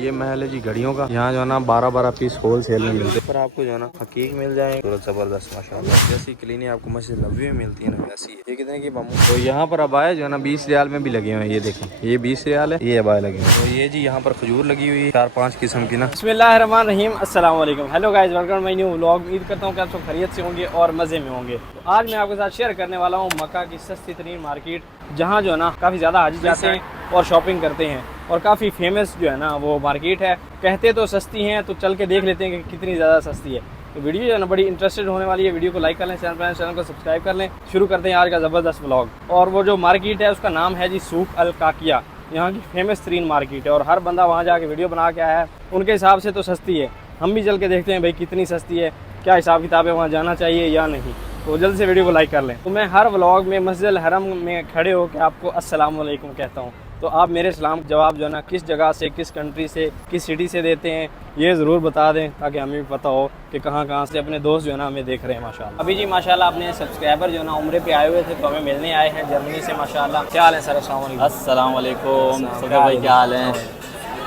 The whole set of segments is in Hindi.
ये महल है जी घड़ियों का। यहाँ जो है ना 12-12 पीस होल सेल में मिलते हैं, पर आपको जो है ना हकीक मिल जाए तो जबरदस्त माशाल्लाह। जैसी क्लीनिक आपको मस्जिद नबवी में मिलती है ना वैसी है। ये कितने की मामू? तो यहाँ पर अबाया जो है ना 20 रियाल में भी लगे हुए हैं। ये देखें, ये 20 रियाल है, ये अबाया लगे हुए हैं। तो ये जी यहाँ पर खजूर लगी हुई है 4-5 किस्म की ना। बिस्मिल्लाहिर्रहमानिर्रहीम, अस्सलाम वालेकुम। Hello guys, welcome my new vlog. उम्मीद करता हूँ कि आप सब खैरियत से होंगे और मज़े में होंगे। तो आज मैं आपके साथ शेयर करने वाला हूँ मक्का की सस्ती तरीन मार्केट, जहाँ जो है ना काफ़ी ज़्यादा हाजी जाते हैं और शॉपिंग करते हैं, और काफ़ी फेमस जो है ना वो मार्केट है। कहते तो सस्ती हैं, तो चल के देख लेते हैं कि कितनी ज़्यादा सस्ती है। तो वीडियो जो है ना बड़ी इंटरेस्टेड होने वाली है। वीडियो को लाइक कर लें, चैनल को सब्सक्राइब कर लें। शुरू करते हैं आज का ज़बरदस्त व्लॉग। और वो जो मार्केट है उसका नाम है जी सूक अल काकिया। यहाँ की फेमस तरीन मार्केट है और हर बंदा वहाँ जाके वीडियो बना के आया है। उनके हिसाब से तो सस्ती है। हम भी चल के देखते हैं भाई कितनी सस्ती है, क्या हिसाब किताब है, वहाँ जाना चाहिए या नहीं। तो जल्द से वीडियो को लाइक कर लें। तो मैं हर व्लॉग में मस्जिद हरम में खड़े होकर आपको अस्सलाम वालेकुम कहता हूँ। तो आप मेरे सलाम जवाब जो है ना किस जगह से, किस कंट्री से, किस सिटी से देते हैं ये ज़रूर बता दें, ताकि हमें भी पता हो कि कहाँ से अपने दोस्त जो है ना हमें देख रहे हैं माशाल्लाह। अभी जी माशाल्लाह अपने सब्सक्राइबर जो है ना उम्रे पे आए हुए थे, तो हमें मिलने आए हैं जर्मनी से माशाल्लाह। क्या हाल है सर? अस्सलाम वालेकुम सदर भाई, क्या हाल है?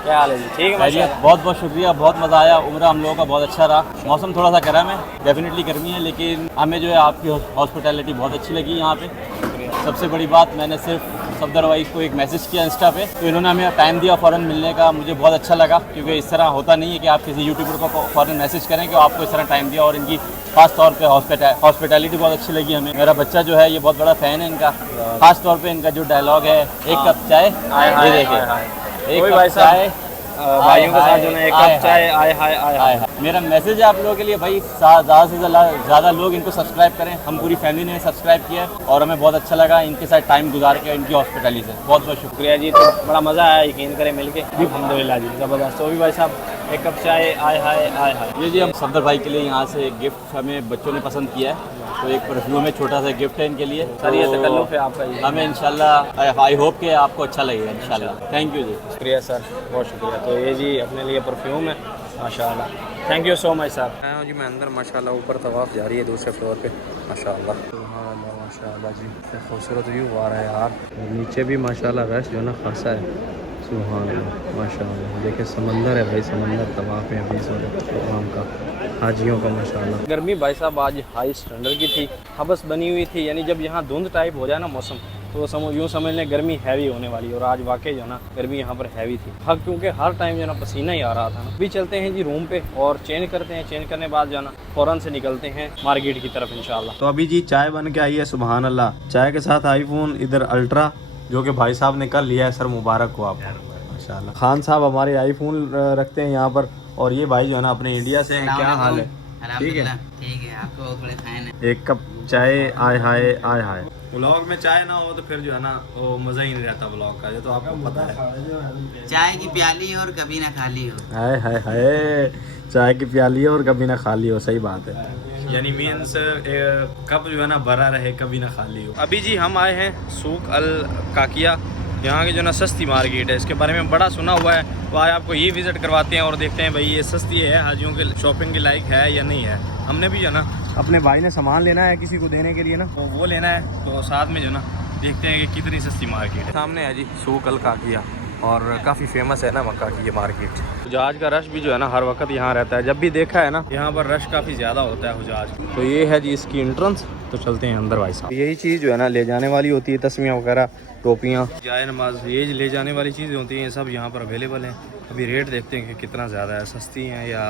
क्या हाल है जी? ठीक है माशाल्लाह। बहुत बहुत शुक्रिया, बहुत मज़ा आया। उम्र हम लोगों का बहुत अच्छा रहा। मौसम थोड़ा सा गर्म है, डेफिनेटली गर्मी है, लेकिन हमें जो है आपकी हॉस्पिटैलिटी बहुत अच्छी लगी यहाँ पे। सबसे बड़ी बात, मैंने सिर्फ सफदर भाई को एक मैसेज किया इंस्टा पे, तो इन्होंने हमें टाइम दिया फ़ौरन मिलने का। मुझे बहुत अच्छा लगा, क्योंकि इस तरह होता नहीं है कि आप किसी यूट्यूबर को फ़ौरन मैसेज करें कि आपको इस तरह टाइम दिया। और इनकी खास तौर पे हॉस्पिटैलिटी बहुत अच्छी लगी हमें। मेरा बच्चा जो है ये बहुत बड़ा फ़ैन है इनका। खास तौर पे इनका जो डायलॉग है, एक कप चाय, ये देखिए, एक कप चाय, भाइयों के साथ जो है एक कप चाय, आय हाय आय हाय। मेरा मैसेज है आप लोगों के लिए भाई, ज़्यादा से ज़्यादा लोग इनको सब्सक्राइब करें। हम पूरी फैमिली ने सब्सक्राइब किया और हमें बहुत अच्छा लगा इनके साथ टाइम गुजार के, इनकी हॉस्पिटैलिटी से। बहुत बहुत शुक्रिया जी। तो बड़ा मज़ा आया, यकीन करें मिल के। अल्हम्दुलिल्लाह जी, ज़बरदस्त। तो भी भाई साहब एक कप चाय, आय हाय आय हाय। ये जी हम सफदर भाई के लिए यहाँ से एक गिफ्ट हमें बच्चों ने पसंद किया है, तो एक परफ्यूम है, छोटा सा गिफ्ट है इनके लिए। सर ये तकल्लुफ़ है आपका जी। हमें इंशाल्लाह, आई होप कि आपको अच्छा लगेगा इंशाल्लाह। थैंक यू जी। शुक्रिया सर, बहुत शुक्रिया। तो ये जी अपने लिए परफ्यूम है माशाल्लाह। Thank you so much sir. मैं जी मैं अंदर माशाल्लाह, ऊपर तवाफ़ जारी है दूसरे फ्लोर पे माशाल्लाह। सुभान माशाल्लाह जी, खूबसूरत व्यू आ रहा है यार। नीचे भी माशाल्लाह रश जो है ना खासा है। सुभान अल्लाह माशाल्लाह। देखिए समंदर है भाई, समंदर तवाफ़ में अभी तमाम का हाजियों का माशाल्लाह। गर्मी भाई साहब आज हाई स्टैंडर्ड की थी, हबस बनी हुई थी। यानी जब यहाँ धुंध टाइप हो जाए ना मौसम, तो यूँ समझ लें गर्मी हैवी होने वाली है। और आज वाकई जो है ना गर्मी यहाँ पर हैवी थी, क्योंकि हर टाइम जो है ना पसीना ही आ रहा था ना। अभी चलते हैं जी रूम पे और चेंज करते हैं। चेंज करने बाद जो है ना फ़ौरन से निकलते हैं मार्केट की तरफ इंशाल्लाह। तो अभी जी चाय बन के आई है, सुभान अल्लाह। चाय के साथ आईफोन, इधर अल्ट्रा जो कि भाई साहब ने कर लिया है। सर मुबारक हो आपको माशाल्लाह। खान साहब हमारे आईफोन रखते हैं यहाँ पर, और ये भाई जो है ना अपने इंडिया से हैं। क्या हाल है? ठीक है, आपको बहुत बड़े फैन है। एक कप चाय, आय हाय आय हाय। व्लॉग में चाय ना हो तो फिर जो है ना वो मज़ा ही नहीं रहता व्लॉग का, ये तो आपको पता है। चाय की प्याली हो और कभी ना खाली हो। हाय हाय हाय, चाय की प्याली हो और कभी ना खाली हो, सही बात है। यानी मीन्स कब जो है ना भरा रहे, कभी ना खाली हो। अभी जी हम आए हैं सूक अल काकिया। यहाँ की जो ना सस्ती मार्केट है, इसके बारे में बड़ा सुना हुआ है। तो आज आपको ये विज़िट करवाते हैं और देखते हैं भाई ये सस्ती है, हाजियों के शॉपिंग के लायक है या नहीं है। हमने भी जो है ना अपने भाई ने सामान लेना है किसी को देने के लिए ना, तो वो लेना है, तो साथ में जो ना देखते हैं कि कितनी सस्ती मार्केट है। सामने है जी सूक अल काकिया, और काफ़ी फेमस है ना मक्का की ये मार्केट। हुजाज का रश भी जो है ना हर वक्त यहाँ रहता है। जब भी देखा है ना यहाँ पर रश काफ़ी ज़्यादा होता है हुजाज। तो ये है जी इसकी एंट्रेंस। तो चलते हैं अंदर भाई साहब। यही चीज़ जो है ना ले जाने वाली होती है, तस्वीरें वगैरह, टोपियाँ, जाए नमाज, ये ले जाने वाली चीज़ें होती हैं, सब यहाँ पर अवेलेबल हैं। अभी रेट देखते हैं कि कितना ज़्यादा है, सस्ती हैं या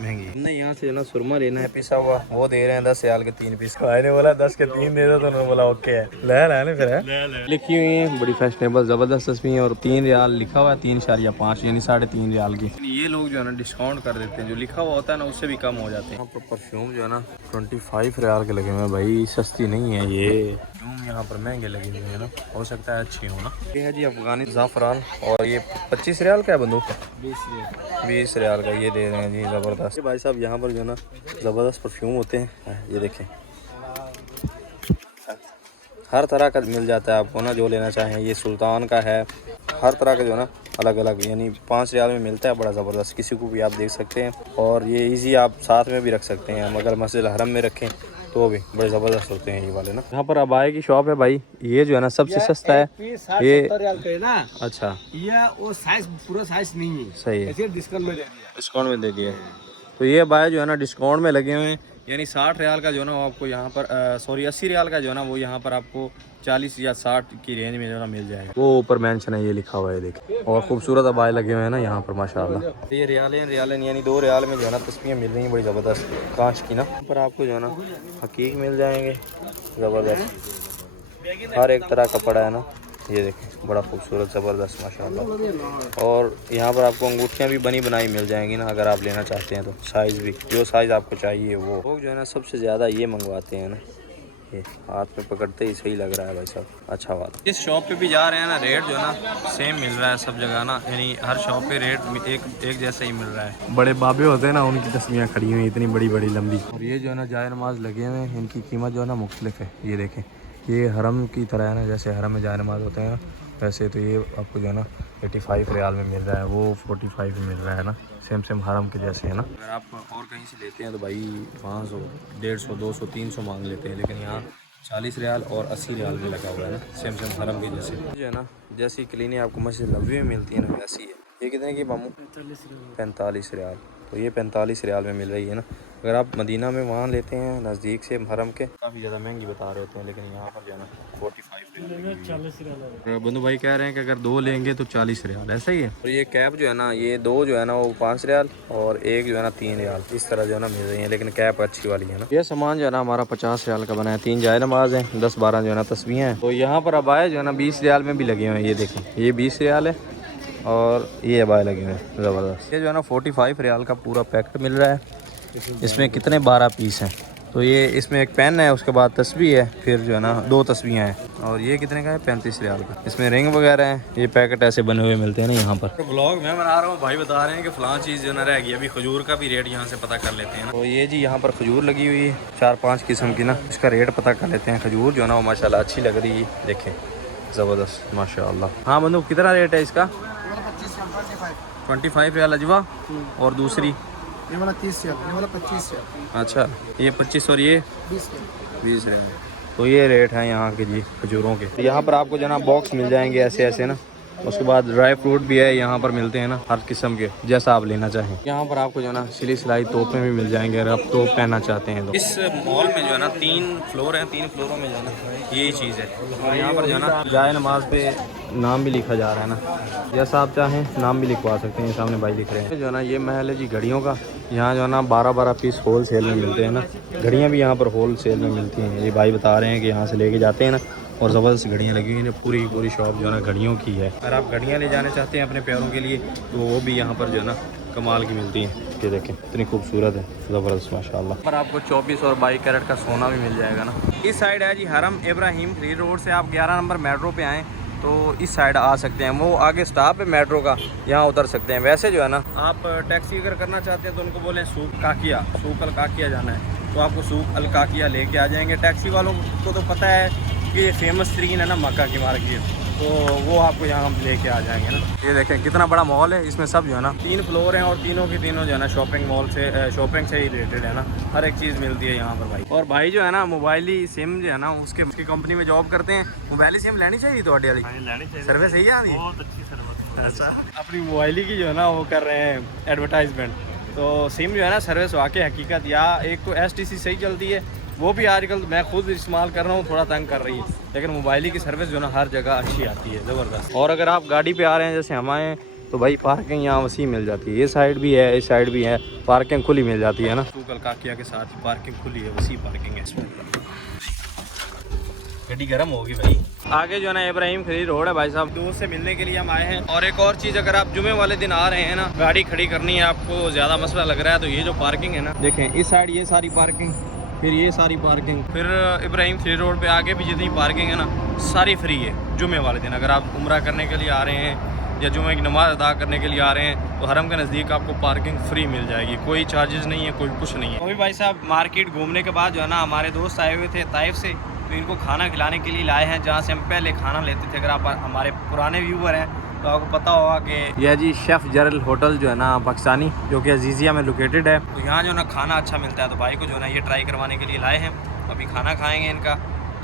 महंगी। हमने यहाँ से जो ना सुरमा लेना है पिसा हुआ, वो दे रहे हैं 10 रियाल के 3 पीस। भाई ने बोला 10 के 3 दे दो, तो उन्होंने बोला ओके है। ले फिर है लिखी हुई है, बड़ी फैशनेबल ज़बरदस्त तस्वीरें, और 3 रियाल लिखा हुआ है, 3.5 यानी 3.5 रियाल की। ये लोग जो है ना डिस्काउंट कर देते हैं, जो लिखा हुआ होता है ना उससे भी कम हो जाते हैं। यहाँ पर परफ्यूम जो है ना 25 रियाल के लगे हुए हैं भाई, सस्ती नहीं है ये परफ्यूम। यहाँ पर महंगे लगे हुए हैं ना, हो सकता है अच्छी हो ना। ये है जी अफगानी ज़ाफ़रान, और ये 25 रियाल का है बंदूक, 20 रियाल का ये दे रहे हैं जी, ज़बरदस्त। भाई साहब यहाँ पर जो ना ज़बरदस्त परफ्यूम होते हैं, ये देखें हर तरह का मिल जाता है आपको ना, जो लेना चाहें। ये सुल्तान का है, हर तरह का जो है ना अलग अलग, यानी 5 रियाल में मिलता है, बड़ा ज़बरदस्त। किसी को भी आप देख सकते हैं, और ये इजी आप साथ में भी रख सकते हैं। अगर मस्जिद हरम में रखें तो भी बड़े ज़बरदस्त होते हैं ये वाले ना। यहाँ पर अबाए की शॉप है भाई, ये जो है ना सबसे सस्ता है ये। ना अच्छा, ये वो साइज पूरा साइज नहीं है, सही है, ऐसे डिस्काउंट में दे दिया। डिस्काउंट में दे दिया। तो ये अबाए जो है ना डिस्काउंट में लगे हुए हैं, यानी 60 रियाल का जो है ना वो आपको यहाँ पर सॉरी 80 रियाल का जो है ना वो यहाँ पर आपको 40 या 60 की रेंज में जो है ना मिल जाएगा। वो ऊपर मेंशन है, ये लिखा हुआ है देखिए। और खूबसूरत अबाए लगे हुए हैं ना यहाँ पर माशाल्लाह। ये रियालें यानी 2 रियाल में जो है ना तस्वीरें मिल रही हैं बड़ी ज़बरदस्त कांच की ना। यहाँ पर आपको जो है ना हकीक मिल जाएंगे ज़बरदस्त, हर एक तरह का पड़ा है ना। ये देखें बड़ा खूबसूरत ज़बरदस्त माशाल्लाह। और यहाँ पर आपको अंगूठियाँ भी बनी बनाई मिल जाएंगी ना, अगर आप लेना चाहते हैं तो। साइज़ भी जो साइज़ आपको चाहिए वो। लोग जो है ना सबसे ज़्यादा ये मंगवाते हैं ना, ये हाथ में पकड़ते ही सही लग रहा है भाई साहब, अच्छा बात। इस शॉप पे भी जा रहे हैं ना, रेट जो है ना सेम मिल रहा है सब जगह ना, यानी हर शॉप पे रेट एक जैसा ही मिल रहा है। बड़े बाबे होते हैं ना, उनकी तस्वीरें खड़ी हुई इतनी बड़ी बड़ी लंबी। और ये जो है ना जाए नमाज लगे हुए हैं, इनकी कीमत जो है ना मुख्तलिफ है। ये देखें, ये हरम की तरह है ना, जैसे हरम में जाए नमाज होते हैं वैसे। तो ये आपको जो है ना 85 रियाल में मिल रहा है, वो 45 में मिल रहा है ना, सेम हरम के जैसे है ना। अगर आप और कहीं से लेते हैं तो भाई 500, 150, 200, 300 मांग लेते हैं, लेकिन यहाँ 40 रियाल और 80 रियाल में लगा हुआ है ना, सेम हरम के जैसे। जो है ना जैसी क्लीनें आपको मस्जिद नबवी में मिलती है ना वैसी है। ये कितने की मामू? 45 रियाल। तो ये 45 रियाल में मिल रही है ना। अगर आप मदीना में वहाँ लेते हैं नज़दीक से हरम के, काफ़ी ज़्यादा महंगी बता रहे होते हैं, लेकिन यहाँ पर जो है ना 45 रियाल। बंधु भाई कह रहे हैं कि अगर 2 लेंगे तो 40 रियाल, ऐसा ही है। और ये कैप जो है ना, ये 2 जो है ना वो 5 रियाल और एक जो है ना 3 रियाल, इस तरह जो है ना मिल रही है, लेकिन कैप अच्छी वाली है ना। ये सामान जो है ना हमारा 50 रियाल का बना है। 3 जाए नमाज है, 10-12 जो है ना तस्वीरें हैं। तो यहाँ पर अबाए जो है ना 20 रियाल में भी लगे हुए हैं। ये देखें, ये 20 रियाल है और ये अबाए लगे हुए हैं ज़बरदस्त। ये जो है ना 45 रियाल का पूरा पैकेट मिल रहा है। इसमें कितने 12 पीस हैं। तो ये इसमें एक पेन है, उसके बाद तस्बीह है, फिर जो है ना 2 तस्बीहें हैं। और ये कितने का है? 35 रियाल का। इसमें रिंग वगैरह हैं। ये पैकेट ऐसे बने हुए मिलते हैं ना यहाँ पर। तो ब्लॉग मैं बना रहा हूँ, भाई बता रहे हैं कि फ़लाँ चीज़ जो ना रह गई। अभी खजूर का भी रेट यहाँ से पता कर लेते हैं। तो ये जी यहाँ पर खजूर लगी हुई है 4-5 किस्म की ना, इसका रेट पता कर लेते हैं। खजूर जो है ना वो माशाल्लाह अच्छी लग रही है, देखें ज़बरदस्त माशाल्लाह। हाँ बंधु, कितना रेट है इसका? 25 रियाल अजवा। और दूसरी ये वाला 30 रियाल, ये वाला 25 रियाल। अच्छा, ये 25 और ये 20 रियाल। तो ये रेट है यहाँ के जी खजूरों के। तो यहाँ पर आपको जो ना बॉक्स मिल जाएंगे ऐसे ना। उसके बाद ड्राई फ्रूट भी है यहाँ पर मिलते हैं ना, हर किस्म के, जैसा आप लेना चाहें। यहाँ पर आपको जो ना सिली सिलाई तोपें भी मिल जाएंगे अगर आप तोप पहनना चाहते हैं तो। इस मॉल में जो है ना 3 फ्लोर हैं, 3 फ्लोरों में जो है ना यही चीज़ है। और यहाँ पर जो है ना जाए नमाज पे नाम भी लिखा जा रहा है ना, जैसा आप चाहें नाम भी लिखवा सकते हैं। सामने भाई लिख रहे हैं। जो है ना ये महल है जी घड़ियों का। यहाँ जो है ना 12-12 पीस होल सेल में मिलते हैं ना। घड़ियाँ भी यहाँ पर होल सेल में मिलती हैं। ये भाई बता रहे हैं कि यहाँ से लेके जाते हैं ना, और ज़बरदस्त घड़ियाँ लगी हुई हैं। पूरी शॉप जो है ना घड़ियों की है। अगर आप घड़ियाँ ले जाने चाहते हैं अपने पैरों के लिए तो वो भी यहाँ पर जो है ना कमाल की मिलती हैं। ये देखें इतनी खूबसूरत है, ज़बरदस्त माशाल्लाह। पर आपको 24 और 22 कैरेट का सोना भी मिल जाएगा ना। इस साइड है जी हरम इब्राहिम। री रोड से आप 11 नंबर मेट्रो पे आएँ तो इस साइड आ सकते हैं। वो आगे स्टॉप है मेट्रो का, यहाँ उतर सकते हैं। वैसे जो है ना आप टैक्सी अगर करना चाहते हैं तो उनको बोलें सूक अल काकिया जाना है तो आपको सूक अल काकिया लेके आ जाएंगे। टैक्सी वालों को तो पता है कि ये फेमस तरीन है ना मक्का की मार्केट, तो वो आपको यहाँ लेके आ जाएंगे ना। ये देखें कितना बड़ा मॉल है। इसमें सब जो है ना 3 फ्लोर हैं और तीनों के तीनों जो है ना शॉपिंग मॉल से शॉपिंग से ही रिलेटेड है ना। हर एक चीज़ मिलती है यहाँ पर भाई। और भाई जो है ना मोबाइली सिम जो है ना उसकी कंपनी में जॉब करते हैं। मोबाइली सिम लेनी चाहिए तो वाली सर्विस सही है, बहुत अच्छी सर्विस। अच्छा, अपनी मोबाइली की जो है ना वो कर रहे हैं एडवर्टाइजमेंट। तो सिम जो है ना सर्विस वाकई हकीकत, या एक तो STC सही चलती है, वो भी आजकल मैं खुद इस्तेमाल कर रहा हूँ, थोड़ा तंग कर रही है, लेकिन मोबाइल की सर्विस जो है ना हर जगह अच्छी आती है, ज़बरदस्त। और अगर आप गाड़ी पे आ रहे हैं जैसे हम आए तो भाई पार्किंग यहाँ वसी मिल जाती है। ये साइड भी है, इस साइड भी है, पार्किंग खुली मिल जाती है ना। सूक अल काकिया के साथ ही पार्किंग खुली है, वसी पार्किंग है इसमें। गड्डी गर्म होगी भाई। आगे जो है ना इब्राहिम खलील रोड है भाई साहब, दोस्त से मिलने के लिए हम आए हैं। और एक और चीज़, अगर आप जुमे वाले दिन आ रहे हैं ना, गाड़ी खड़ी करनी है, आपको ज़्यादा मसला लग रहा है, तो ये जो पार्किंग है ना, देखें इस साइड ये सारी पार्किंग, फिर ये सारी पार्किंग, फिर इब्राहिम खलील रोड पे आगे भी जितनी पार्किंग है ना सारी फ्री है जुमे वाले दिन। अगर आप उम्रा करने के लिए आ रहे हैं या जुमे की नमाज़ अदा करने के लिए आ रहे हैं तो हरम के नज़दीक आपको पार्किंग फ्री मिल जाएगी, कोई चार्जेस नहीं है, कोई कुछ नहीं है। तो भी भाई साहब मार्केट घूमने के बाद जो है ना हमारे दोस्त आए हुए थे ताइफ से, तो इनको खाना खिलाने के लिए लाए हैं जहाँ से हम पहले खाना लेते थे। अगर आप हमारे पुराने व्यूवर हैं तो आपको पता होगा कि यह जी शेफ़ जरल होटल जो है ना पाकिस्तानी, जो कि अजीज़िया में लोकेटेड है। तो यहाँ जो है ना खाना अच्छा मिलता है, तो भाई को जो है ना ये ट्राई करवाने के लिए लाए हैं। अभी खाना खाएंगे इनका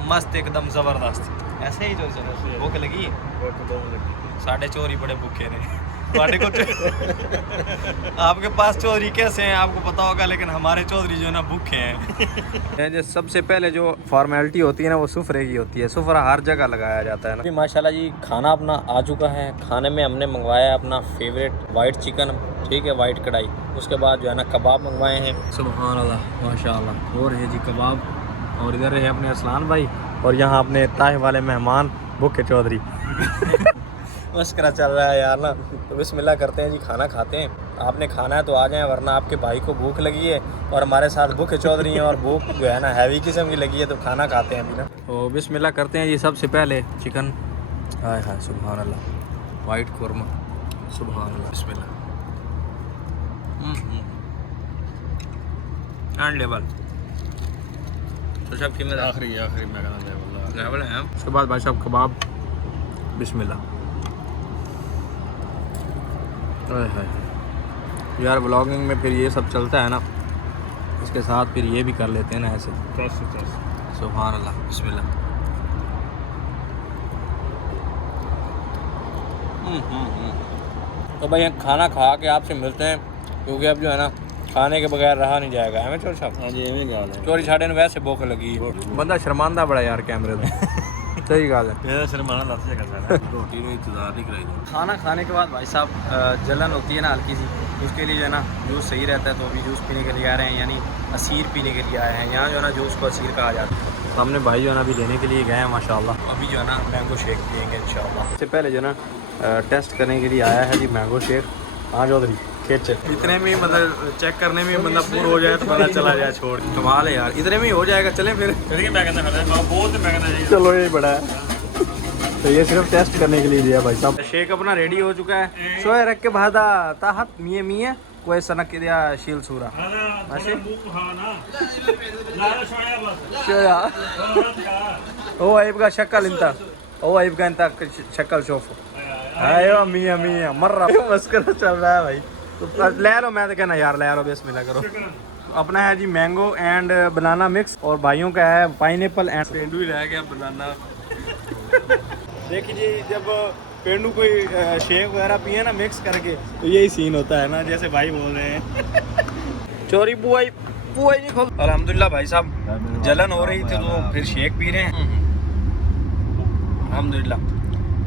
मस्त एकदम ज़बरदस्त। ऐसे ही जो चलो भूख लगी है 4:30 बड़े भूखे ने ਤੁਹਾਡੇ को आपके पास चौधरी कैसे हैं आपको पता होगा, लेकिन हमारे चौधरी जो है ना भूखे हैं। जो सबसे पहले जो फॉर्मेलिटी होती है ना वो सुफरे की होती है। सुफरा हर जगह लगाया जाता है ना। माशाल्लाह जी खाना अपना आ चुका है। खाने में हमने मंगवाया है अपना फेवरेट वाइट चिकन, ठीक है, वाइट कढ़ाई। उसके बाद जो है ना कबाब मंगवाए हैं। सुभान अल्लाह माशाल्लाह। और है जी कबाब, और इधर है अपने असलान भाई, और यहाँ अपने ताह वाले मेहमान भूखे चौधरी। मस्करा चल रहा है यार ना। तो बिस्मिल्लाह करते हैं जी, खाना खाते हैं। आपने खाना है तो आ जाएं, वरना आपके भाई को भूख लगी है और हमारे साथ भूखे चौधरी हैं और भूख जो है ना हैवी किस्म की लगी है, तो खाना खाते हैं अभी ना। तो बिस्मिल्लाह करते हैं जी। सबसे पहले चिकन, हाय हाय सुभान अल्लाह, वाइट कौरमा, सुभान अल्लाह, बिस्मिल्लाह। एंड लेवल तो सब कीमत आखिरी मैं कहना लेवल है। उसके बाद भाई साहब कबाब, बिस्मिल्लाह। यार व्लॉगिंग में फिर ये सब चलता है ना, इसके साथ फिर ये भी कर लेते हैं ना ऐसे। सुभान अल्लाह, बिस्मिल्लाह। तो भाई खाना खा के आपसे मिलते हैं, क्योंकि अब जो है ना खाने के बगैर रहा नहीं जाएगा। हमें चोर साहब चोरी छाड़े ने वैसे भूख लगी, बंदा शर्मांदा बड़ा यार कैमरे में। सही गल है, रोटी में इंतजार नहीं कराई। खाना खाने के बाद भाई साहब जलन होती है ना हल्की सी, उसके लिए जो है ना जूस सही रहता है। तो अभी जूस पीने के लिए आ रहे हैं, यानी असीर पीने के लिए आए हैं। यहाँ जो है ना जूस को असीर कहा जाता है। तो हमने भाई जो है ना अभी लेने के लिए गए हैं माशाल्लाह। अभी जो है ना मैंगो शेक पियेंगे इंशाल्लाह। इससे पहले जो है ना टेस्ट करने के लिए आया है जी मैंगो शेक। हाँ चौधरी खेच इतने में मतलब चेक करने में बंदा पूरा हो जाए तो पता चला जाए। छोड़ कमाल है यार, इतने में ही हो जाएगा। चलें फिर, चलो यही बड़ा है। तो ये सिर्फ टेस्ट करने के लिए दिया भाई साहब। शेक अपना रेडी हो चुका है। सोए रख के भादा ताहत मिये मिये कोई सनक के दिया शील सूरा ओ आइब का शक्ल इंता, ओ आइब का इंता शक्ल शोफ आयो मियां मियां मर रहा मस्करा चल रहा है भाई। तो ले लो, मैं तो कहना यार ले लो, बिस्मिल्लाह करो। अपना है G mango and banana mix, और भाइयों का है पाइनएप्पल एंड पेंडू ही रह गया बनाना। देखिए जी जब पेंडू कोई शेक वगैरह पिए ना मिक्स करके, तो यही सीन होता है ना, जैसे भाई बोल रहे हैं। चोरी बुआई बुआई नहीं खोल। अल्हम्दुलिल्लाह भाई साहब जलन हो रही थी तो फिर शेक पी रहे हैं अल्हम्दुलिल्लाह।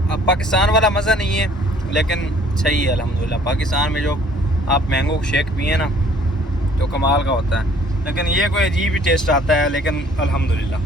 अब पाकिस्तान वाला मज़ा नहीं है, लेकिन सही है अल्हम्दुलिल्लाह। पाकिस्तान में जो आप मैंगो शेक पिए ना तो कमाल का होता है, लेकिन ये कोई अजीब ही टेस्ट आता है, लेकिन अल्हम्दुलिल्लाह।